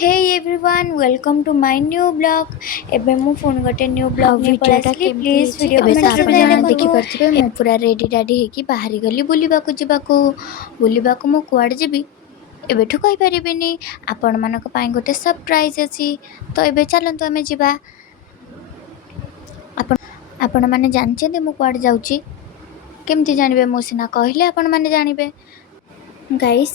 Hey everyone welcome to my new blog. एबे मु phone गोटे न्यू ब्लॉग ने पळा भिडियोटा आसली। केमती प्लीज ହେଇଛି वीडियो ଏବେ ତ कमेंट ଆପଣ जाए ମାନେ देखंतु। ଦେଖିପାରୁଥିବେ ମୁଁ ପୁରା ରେଡି ରାଡି ହେଇକି ବାହାରି ଗଲି ବୁଲିବାକୁ ମୁଁ କୁଆଡ଼େ ଯିବି ଏବେଠୁ କହିପାରିବିନି। ଆପଣମାନଙ୍କ ପାଇଁ ଗୋଟେ ସରପ୍ରାଇଜ୍ ଅଛି, ତ ଏବେ ଚାଲନ୍ତୁ ଆମେ ଯିବା। ଆପଣମାନେ ଜାଣିଛନ୍ତି ମୁଁ କୁଆଡ଼େ ଯାଉଛି? କେମିତି ଜାଣିବେ? ମୁଁ ସିନା କହିଲେ ଆପଣମାନେ ଜାଣିବେ। ଗାଇସ୍,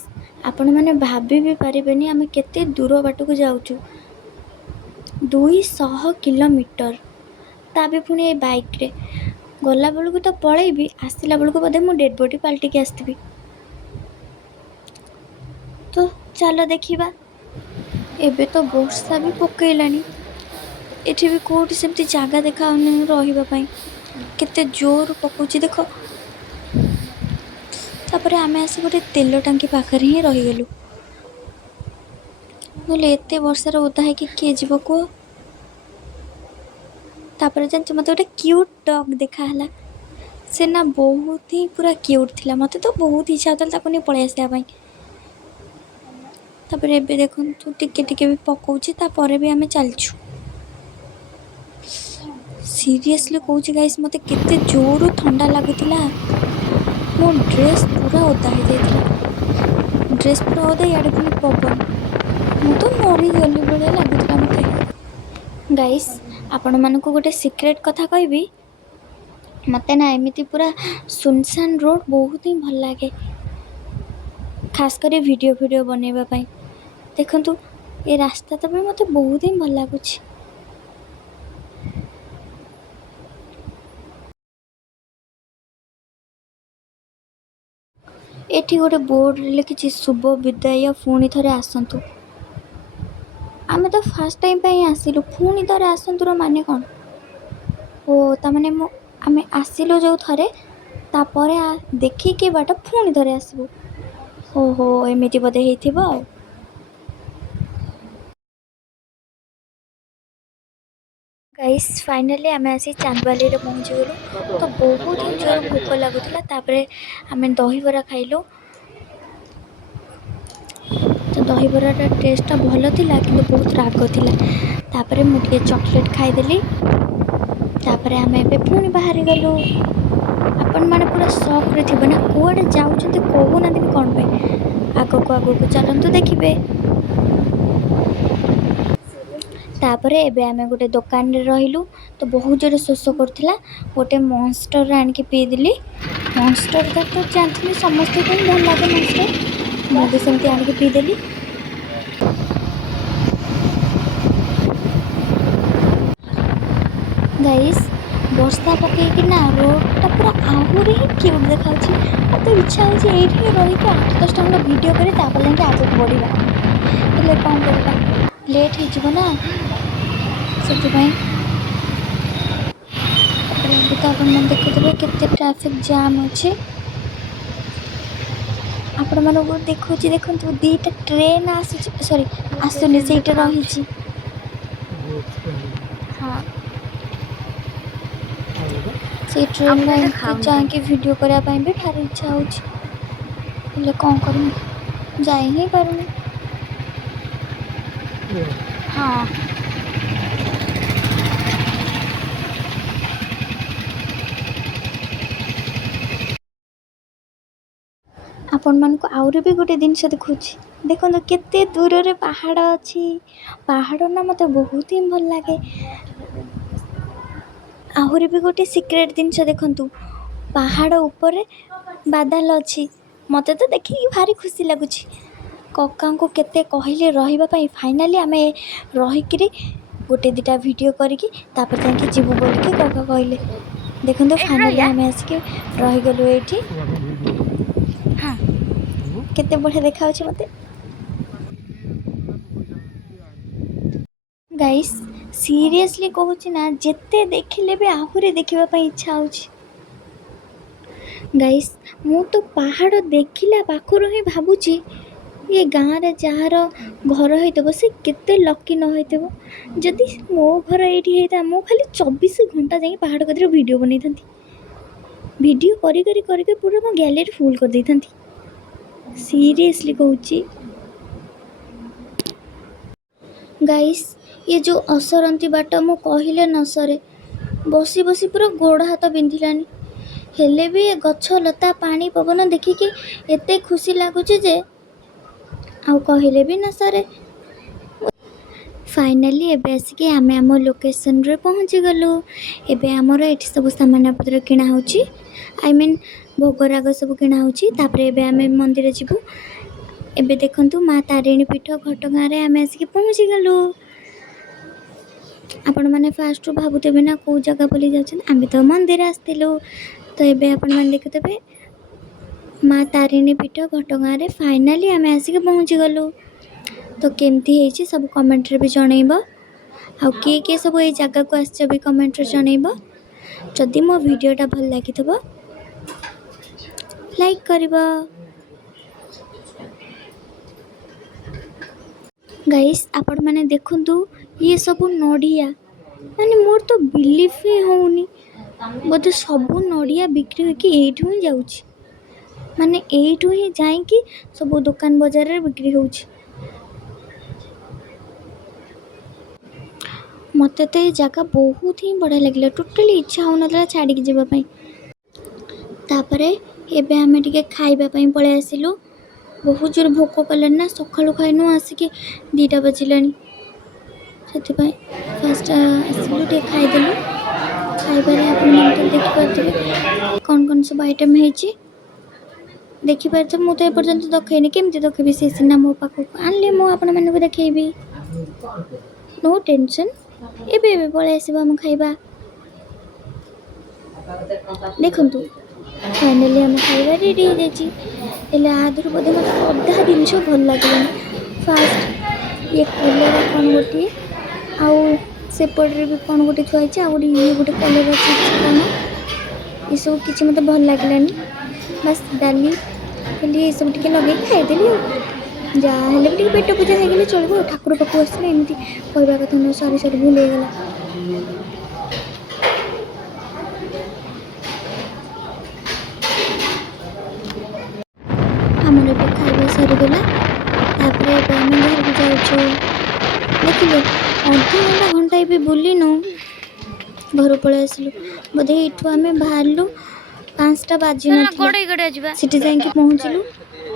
ଆପଣମାନେ ଭାବି ବି ପାରିବେନି ଆମେ କେତେ ଦୂର ବାଟକୁ ଯାଉଛୁ। 200 କିଲୋମିଟର, ତା ବି ପୁଣି ଏ ବାଇକ୍ରେ। ଗଲା ବେଳକୁ ତ ପଳେଇବି, ଆସିଲା ବେଳକୁ ବୋଧେ ମୁଁ ଡେଡ୍ ବଡି ପାଲଟିକି ଆସିଥିବି। ତ ଚାଲ ଦେଖିବା। ଏବେ ତ ବର୍ଷା ବି ପକେଇଲାଣି। ଏଠି ବି କୋଉଠି ସେମିତି ଜାଗା ଦେଖାଉନି ରହିବା ପାଇଁ, କେତେ ଜୋର ପକଉଛି ଦେଖ। ତାପରେ ଆମେ ଆସି ଗୋଟେ ତେଲ ଟାଙ୍କି ପାଖରେ ହିଁ ରହିଗଲୁ। ନହେଲେ ଏତେ ବର୍ଷାରେ ଓଦା ହେଇକି କିଏ ଯିବ କୁହ? ତାପରେ ଜାଣିଛ ମୋତେ ଗୋଟେ କ୍ୟୁଟ୍ ଡଗ୍ ଦେଖାହେଲା। ସେ ନା ବହୁତ ହିଁ ପୁରା କ୍ୟୁଟ୍ ଥିଲା। ମୋତେ ତ ବହୁତ ଇଚ୍ଛା ହେଉଥିଲା ତାକୁ ନେଇ ପଳେଇ ଆସିବା ପାଇଁ। ତାପରେ ଏବେ ଦେଖନ୍ତୁ ଟିକେ ଟିକେ ବି ପକଉଛି, ତାପରେ ବି ଆମେ ଚାଲିଛୁ। ସିରିୟସଲି କହୁଛି ଗାଇସ୍, ମୋତେ କେତେ ଜୋର ଥଣ୍ଡା ଲାଗୁଥିଲା। ମୋ ଡ୍ରେସ୍ ପୁରା ଓଦା ହେଇଯାଇଥିଲା। ଡ୍ରେସ୍ ପୁରା ଓଦା, ଇଆଡ଼େ ପୁଣି ପବନ। ମୁଁ ତ ମରିଗଲି ଭଳିଆ ଲାଗୁଥିଲା ମୋତେ। ଗାଇସ୍, ଆପଣମାନଙ୍କୁ ଗୋଟେ ସିକ୍ରେଟ୍ କଥା କହିବି। ମୋତେ ନା ଏମିତି ପୁରା ସୁନସାନ୍ ରୋଡ଼ ବହୁତ ହିଁ ଭଲ ଲାଗେ, ଖାସ୍ କରି ଭିଡ଼ିଓ ବନେଇବା ପାଇଁ। ଦେଖନ୍ତୁ ଏ ରାସ୍ତା ତ ବି ମୋତେ ବହୁତ ହିଁ ଭଲ ଲାଗୁଛି। ଏଠି ଗୋଟେ ବୋର୍ଡ଼ରେ ଲେଖିଛି ଶୁଭ ବିଦାୟ, ପୁଣି ଥରେ ଆସନ୍ତୁ। ଆମେ ତ ଫାର୍ଷ୍ଟ ଟାଇମ୍ ପାଇଁ ଆସିଲୁ, ପୁଣି ଥରେ ଆସନ୍ତୁର ମାନେ କ'ଣ? ଓ ତାମାନେ ଆମେ ଆସିଲୁ ଯେଉଁ ଥରେ, ତାପରେ ଦେଖିକି ବାଟ ପୁଣି ଥରେ ଆସିବୁ। ଓହୋ, ଏମିତି ବୋଧେ ହେଇଥିବ ଆଉ। ଗାଇସ୍, ଫାଇନାଲି ଆମେ ଆସି ଚାନ୍ଦବାଲିରେ ପହଞ୍ଚିଗଲୁ। ତ ବହୁତ ହିଁ ଜୋର ଭୋକ ଲାଗୁଥିଲା। ତାପରେ ଆମେ ଦହିବରା ଖାଇଲୁ। ତ ଦହିବରାଟା ଟେଷ୍ଟଟା ଭଲ ଥିଲା, କିନ୍ତୁ ବହୁତ ରାଗ ଥିଲା। ତାପରେ ମୁଁ ଟିକେ ଚକୋଲେଟ୍ ଖାଇଦେଲି। ତାପରେ ଆମେ ଏବେ ପୁଣି ବାହାରି ଗଲୁ। ଆପଣମାନେ ପୁରା ସକ୍ରେ ଥିବେ ନା, କୁଆଡ଼େ ଯାଉଛନ୍ତି କହୁନାହାନ୍ତିନି କ'ଣ ପାଇଁ। ଆଗକୁ ଚାଲନ୍ତୁ ଦେଖିବେ। ତାପରେ ଏବେ ଆମେ ଗୋଟେ ଦୋକାନରେ ରହିଲୁ। ତ ବହୁତ ଜୋରେ ଶୋଷ କରୁଥିଲା। ଗୋଟେ ମନଷ୍ଟର ଆଣିକି ପିଇଦେଲି। ମନଷ୍ଟରଟା ତ ଜାଣିଥିଲି ସମସ୍ତଙ୍କୁ ହିଁ ଭଲ ଲାଗେ ମନଷ୍ଟର, ମୁଁ ବି ସେମିତି ଆଣିକି ପିଇଦେଲି। ଗାଇସ୍, ବର୍ଷା ପକେଇକି ନା ରୋଡ଼ଟା ପୁରା ଆହୁରି ହିଁ କ୍ୟୁଟ୍ ଦେଖାଉଛି। ମୋତେ ଇଚ୍ଛା ହେଉଛି ଏଇଠି ହିଁ ରହିକି 8-10ଟା ଖଣ୍ଡ ଭିଡ଼ିଓ କରି ତାପରେ ଯାଇକି ଆଗକୁ ବଢ଼ିବା। ହେଲେ କ'ଣ କରିବା, ଲେଟ୍ ହେଇଯିବ ନା, ସେଥିପାଇଁ। ତାପରେ ଏବେ ତ ଆପଣମାନେ ଦେଖୁଥିବେ କେତେ ଟ୍ରାଫିକ୍ ଜାମ୍ ଅଛି। ଆପଣମାନଙ୍କୁ ଦେଖୁଛି, ଦେଖନ୍ତୁ 2ଟା ଟ୍ରେନ୍ ଆସୁନି, ସେଇଟା ରହିଛି। ହଁ, ସେଇ ଟ୍ରେନ୍ ଲାଇନ୍କୁ ଯାଇକି ଭିଡ଼ିଓ କରିବା ପାଇଁ ବି ଭାରି ଇଚ୍ଛା ହେଉଛି, ହେଲେ କ'ଣ କରିମି, ଯାଇ ହିଁ ପାରୁନି। ହଁ, ଆପଣମାନଙ୍କୁ ଆହୁରି ବି ଗୋଟେ ଜିନିଷ ଦେଖାଉଛି। ଦେଖନ୍ତୁ କେତେ ଦୂରରେ ପାହାଡ଼ ଅଛି। ପାହାଡ଼ ନା ମୋତେ ବହୁତ ହିଁ ଭଲ ଲାଗେ। ଆହୁରି ବି ଗୋଟେ ସିକ୍ରେଟ୍ ଜିନିଷ ଦେଖନ୍ତୁ, ପାହାଡ଼ ଉପରେ ବାଦଲ ଅଛି। ମୋତେ ତ ଦେଖିକି ଭାରି ଖୁସି ଲାଗୁଛି। କକାଙ୍କୁ କେତେ କହିଲେ ରହିବା ପାଇଁ, ଫାଇନାଲି ଆମେ ରହିକିରି 1-2ଟା ଭିଡ଼ିଓ କରିକି ତାପରେ ଯାଇକି ଯିବୁ ବୋଲିକି କକା କହିଲେ। ଦେଖନ୍ତୁ ଫାଇନାଲି ଆମେ ଆସିକି ରହିଗଲୁ ଏଇଠି। ହଁ, କେତେ ବଢ଼ିଆ ଦେଖାଉଛି ମୋତେ। ଗାଇସ୍, ସିରିୟସଲି କହୁଛି ନା, ଯେତେ ଦେଖିଲେ ବି ଆହୁରି ଦେଖିବା ପାଇଁ ଇଚ୍ଛା ହେଉଛି। ଗାଇସ୍, ମୁଁ ତ ପାହାଡ଼ ଦେଖିଲା ପାଖରୁ ହିଁ ଭାବୁଛି ଏ ଗାଁରେ ଯାହାର ଘର ହେଇଥିବ ସେ କେତେ ଲକି ନ ହେଇଥିବ। ଯଦି ମୋ ଘର ଏଇଠି ହେଇथा, ମୁଁ ଖାଲି 24 ଘଣ୍ଟା ଯାଇକି ପାହାଡ଼ କତିରେ ଭିଡ଼ିଓ ବନେଇଥାନ୍ତି। ଭିଡ଼ିଓ କରି ପୁରା ମୋ ଗ୍ୟାଲେରୀ ଫୁଲ୍ କରିଦେଇଥାନ୍ତି। ସିରିୟସଲି କହୁଛି। गाइस ये जो असरंती बाट मु कहले न सरे बसी बसी पूरा गोड़ हाथ बिंधिलानी हेले भी ए गछ लता पानी पवन देखिकी एते खुशी लागुचे जे आउ कहले भी न सरे। फाइनाली एबे आसिके आमे आम लोकेशन रे पहुँची गलु। एबे आमर एठी सब सामान पत्र किना होची आई मीन भोगराग सब किना होची तापरे एबे आमे मंदिर जीवु। एबे देखंतु माँ तारिणी पीठ घटगाँ रे आमे आसिके पहुँची गलु। आपण माने फास्ट भाबुतेबे ना को जगह बोली जाछन आमे तो मंदिर आस्तिलु तो एबे आपण माने देखुतेबे माँ तारिणी पीठ घटगाँ रे फाइनाली आमे आसिके पहुँची गलु। तो केमती हेची सब कमेंट रे भी जणैब आउ किए सब ए जगह को आसछ भी कमेंट रे जणैब। जदि मो वीडियोटा भल लागिथबो लाइक करबो। गाइस आपण माने देखंतु ये सब नडिया माने मोर तो बिलीव ही होउनी बोधे सब नडिया बिक्री होके एठू ही जाउची माने एठू ही जाई कि सब दुकान बाजार रे बिक्री होउची। मते तो ये जगह बहुत ही बढ़िया लगिला टोटली इच्छा होनला छाड़ी के जेबा पई। तापरे एबे आमे टिके खाइबा पई पळे आसिलु बहुत जोर भोक कलन ना सखाळु खाइनु आसिके 2टा बजिलानी सेति पई फर्स्ट आसिलु टिके खाइ देलु। खाइबारे आपण मन तो देखि पारथबे कोन कोन सब आइटम हेची देखि पारथ मु तो ए पर्यंत दखैनी केमती दखबी से सिना मो पाखु आनले मु आपण मन को देखैबी नो टेंशन। एबे एबे पळे आसीबा हम खाइबा देखंतु फाइनली हम खाइबा रेडी हो जाइची एले आधुर बोधे मत अधा दिन भल लागलानी। फास्ट ये कलर कौन गोटे आउ सेपटे भी कौन गोटे थुआई आउ ये गोटे कलर चिप्स कौन ये सब किसी मत भल लागलानी बस डाली खाली ये सब टिके लगे खाईदेली जहाँ हेले भी पेट पूजा हो गले चलो ठाकुर पाखु आसले एमती कहवा कथा ना सरी सरी भूल गला। आमर ए खाଇବା सरीगला तापर आम घर को जाऊँ देखिए अधा घंटा भी बुलिनु घर पलि आसलु बोधे ये आम बाहर 5टा बाजी सीटी जाकि पहुँचलु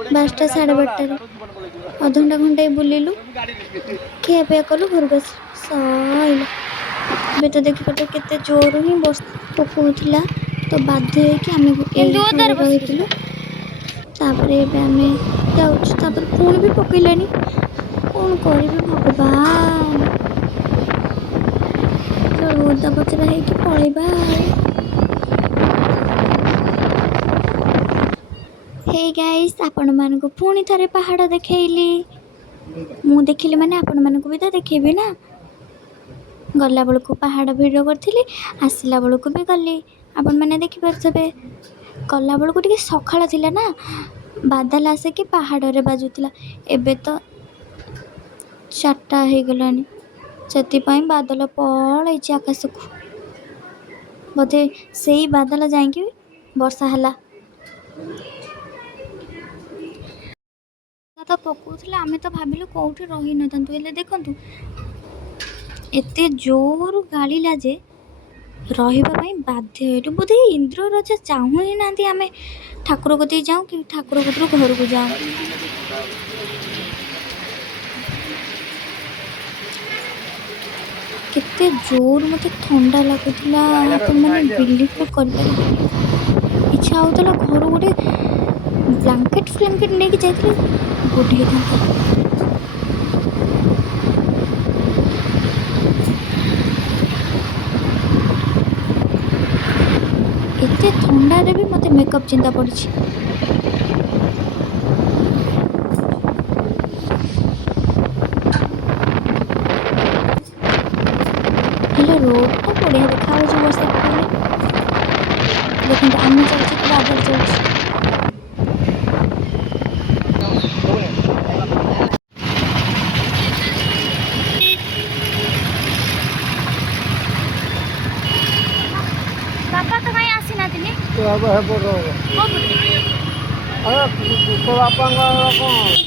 12टा 12:30 अधघंटा घंटे बुलिलु खियापिया कलु घर को सैला। ए तो देखिए केते जोर ही बस पकौला तो बाध्य होकर रही तापर आम जाऊँ पुणी भी पकईलानी कौन करी भगवान ओदा पचरा है कि पलैबा। हे गाइस आपण मानक पुणी थरे पहाड़ देखैली मु देखिली माने आपण मानक भी तो देखेबी ना गला बेलू पहाड़ भिडियो करी आसला बेलू भी गली आपण मैंने देखी पारे गला बेलू टे सकाळ थिला ना बादल आसिकी पहाड़ रे बाजुला एबे तो 4टा हो गलानी से बादल पलई आकाश को बोधे से ही बादल जाकि वर्षा है तो पकौला आम तो भाविलु कौटी रही न था देखु एते जोर गाड़ीला जे रही बाध्य बोधे इंद्र राजा चाहू ही ना आम ठाकुर कती जाऊँ कि ठाकुर कतर घर को जाऊँ। केते जोर मत ठंडा लगुला मैंने बिलीव कर इच्छा होता घर गोटे ब्लांकेट फ्लांकेट नहीं जाते गोटे था। एते ठंडा रे भी मते मेकअप चिंता पड़ी रोड तो बढ़िया देखा वर्षा देखते आम चलते बादल चलते बापा तो कहीं आसी ना दिने तो अब है बोल रहा अरे तो बापा कौन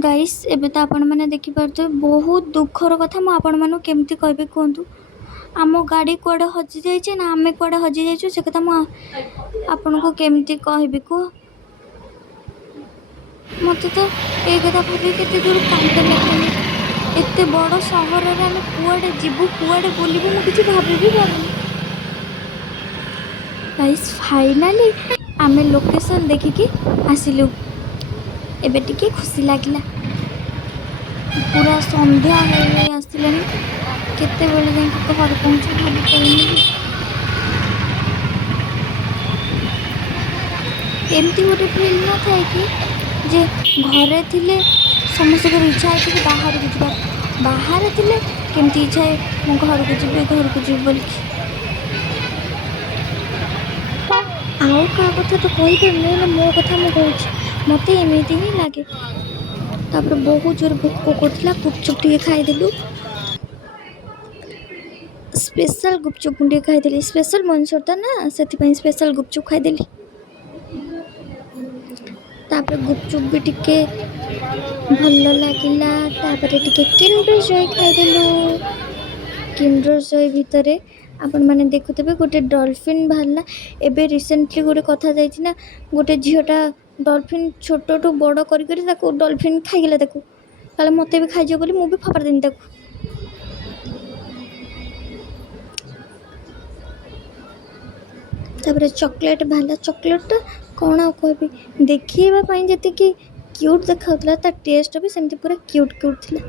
गाइस एबे तो आपण मैंने देखिपारे बहुत दुखर कथा मु आपण मानू केमती कहबी कहतु आम गाड़ी कुआडे हजि जाइए ना आमे कुआडे हजि जाइछु से कथा मु आपण को केमती कहबी कह मत तो ये कथा भाभी केते दूर कांद लागले एते बड़ सहर रे आमे कुआडे जीवु कुआडे बोलिबु मु किछि भाबी भी पारुनी गाइस फाइनली आमे लोकेशन देखिकी आसिलु एबे टिके खुशी लागिला पूरा संध्या हो आसिलानी केते बेले जाई घर पहुंची भाभी पारुनी एमती गोटे फिल न थाए कि जे घरे थिले समस्त इच्छा है कि बाहर को जा बाहर थिले केमती इच्छा है मो घर को जीव बोल आउ का कथा तो कही पारे मो कथा मु कहूँ मत एमती ही लगे तापर बहुत जोर भोक करला गुपचुप टे खाईदेलु स्पेशल गुपचुप टे खाईदेली स्पेशल मनुष्य था ना से स्पेशल गुपचुप खाईदेली तापर गुपचुप भी टिके भल लगिला तापर टिके किंडर जॉय खाईदेलु किंडर जॉय भितर आपण माने देखुते गोटे डॉल्फिन बाहरला एबे रिसेंटली गोटे कथा जाइछि ना गोटे झीटा डॉल्फिन छोट टू बड़ कर डॉल्फिन खाईगला काले मत भी खाई बोली मुझे फपाड़ देनी तापर चॉकलेट बाहरला चॉकलेट कौन आ कहबी देखिए जी क्यूट देखा ता टेस्ट भी सेमती पूरा क्यूट क्यूट थिला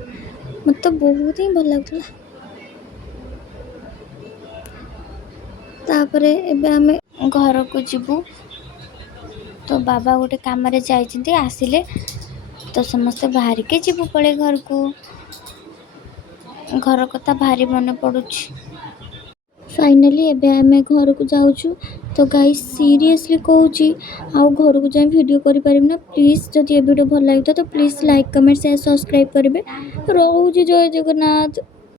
मत तो बहुत ही भल लगुला तापर एबे आमे घर को जीवु तो बाबा गोटे काम जाइए आसिले तो समस्त बाहर के जीवु पड़े घर को घर कथा भारी मन पड़ुछि फाइनली एबे आमे घर को जाऊछु तो गाइस सीरियसली कहूँ आउ घर को जाए वीडियो करि परिम ना प्लीज जदि ये वीडियो भल लगे तो please like comment share subscribe करेंगे रोज जय जगन्नाथ।